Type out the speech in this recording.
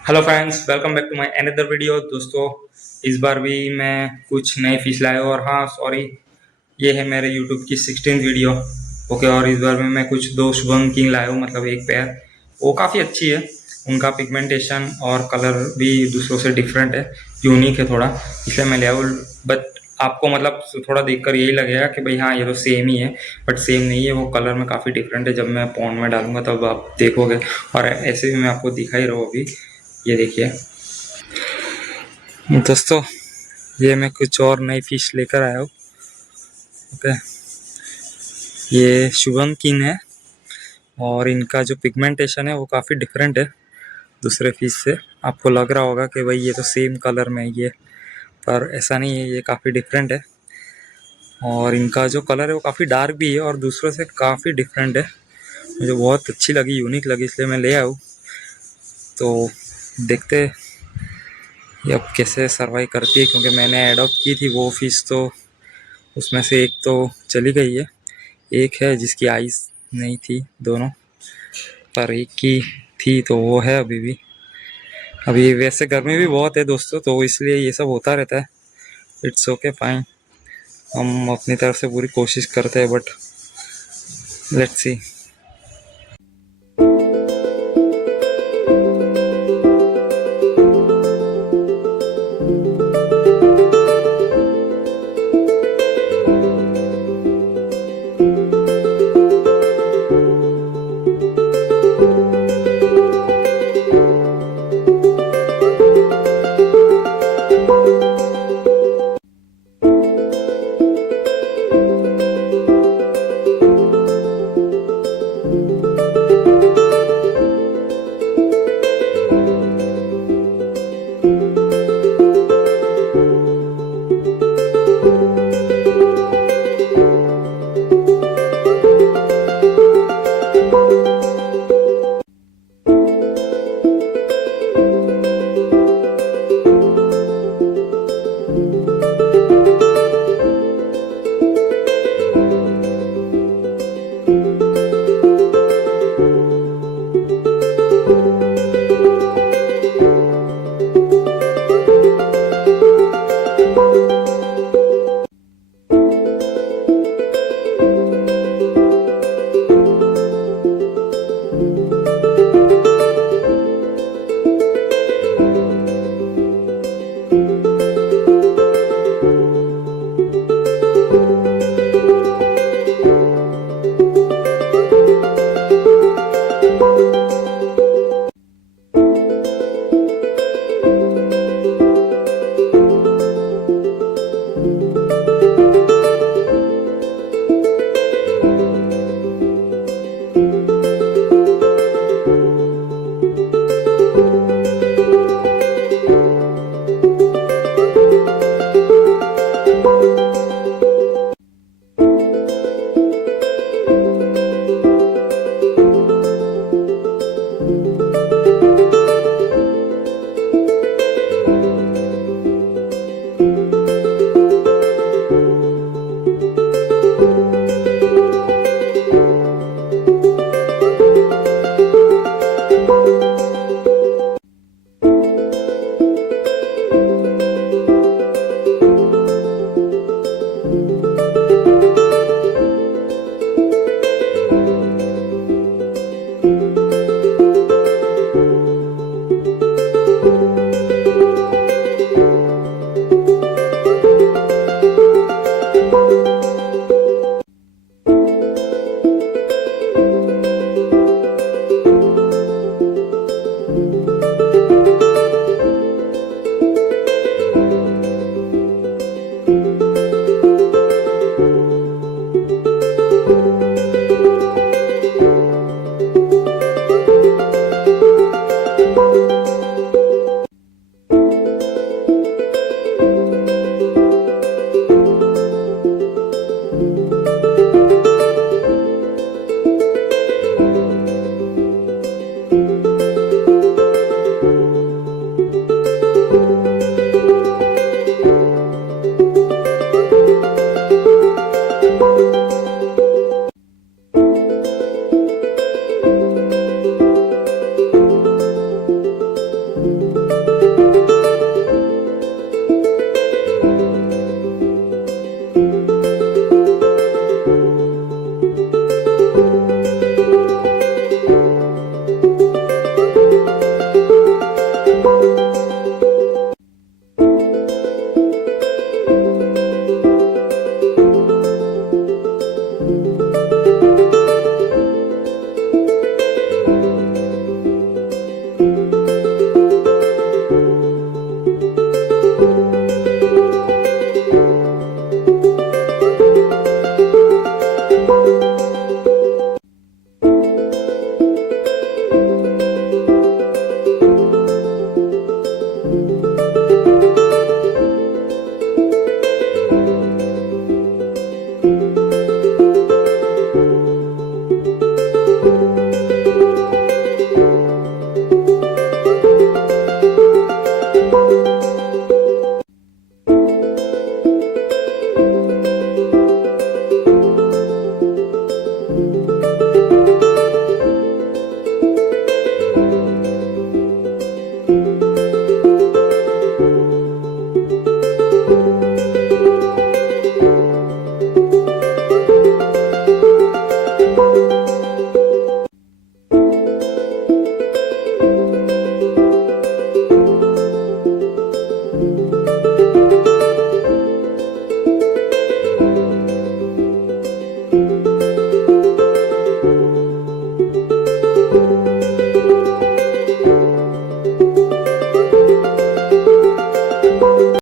Hello friends, welcome back to my another video. दोस्तों, इस बार भी मैं कुछ नई फिश लाया हूँ और हाँ सॉरी, ये है मेरे यूट्यूब की 16वीं वीडियो। ओके, और इस बार में मैं कुछ दो शुभम किंग लाया हूँ, मतलब एक पेयर। वो काफ़ी अच्छी है। उनका पिगमेंटेशन और कलर भी दूसरों से डिफरेंट है, यूनिक है थोड़ा, इसलिए मैं लिया हूँ। बट आपको मतलब थोड़ा देखकर यही लगेगा कि भाई हाँ ये तो सेम ही है, बट सेम नहीं है। वो कलर में काफ़ी डिफरेंट है। जब मैं पॉन्ड में डालूंगा तब आप देखोगे। और ऐसे भी मैं आपको दिखा ही रहा हूँ अभी, ये देखिए दोस्तों, ये मैं कुछ और नई फिश लेकर आया हूँ। ओके, ये शुभम किंग है और इनका जो पिगमेंटेशन है वो काफ़ी डिफरेंट है दूसरे फिश से। आपको लग रहा होगा कि भाई ये तो सेम कलर में ये, पर ऐसा नहीं है, ये काफ़ी डिफरेंट है। और इनका जो कलर है वो काफ़ी डार्क भी है और दूसरों से काफ़ी डिफरेंट है। मुझे बहुत अच्छी लगी, यूनिक लगी, इसलिए मैं ले आया हूँ। तो देखते ये अब कैसे सरवाइव करती है, क्योंकि मैंने एडॉप्ट की थी वो फिश, तो उसमें से एक तो चली गई है। एक है जिसकी आइज़ नहीं थी दोनों, पर एक की थी, तो वो है अभी भी। अभी वैसे गर्मी भी बहुत है दोस्तों, तो इसलिए ये सब होता रहता है। It's okay, fine. हम अपनी तरफ से पूरी कोशिश करते हैं, बट लेट्स सी।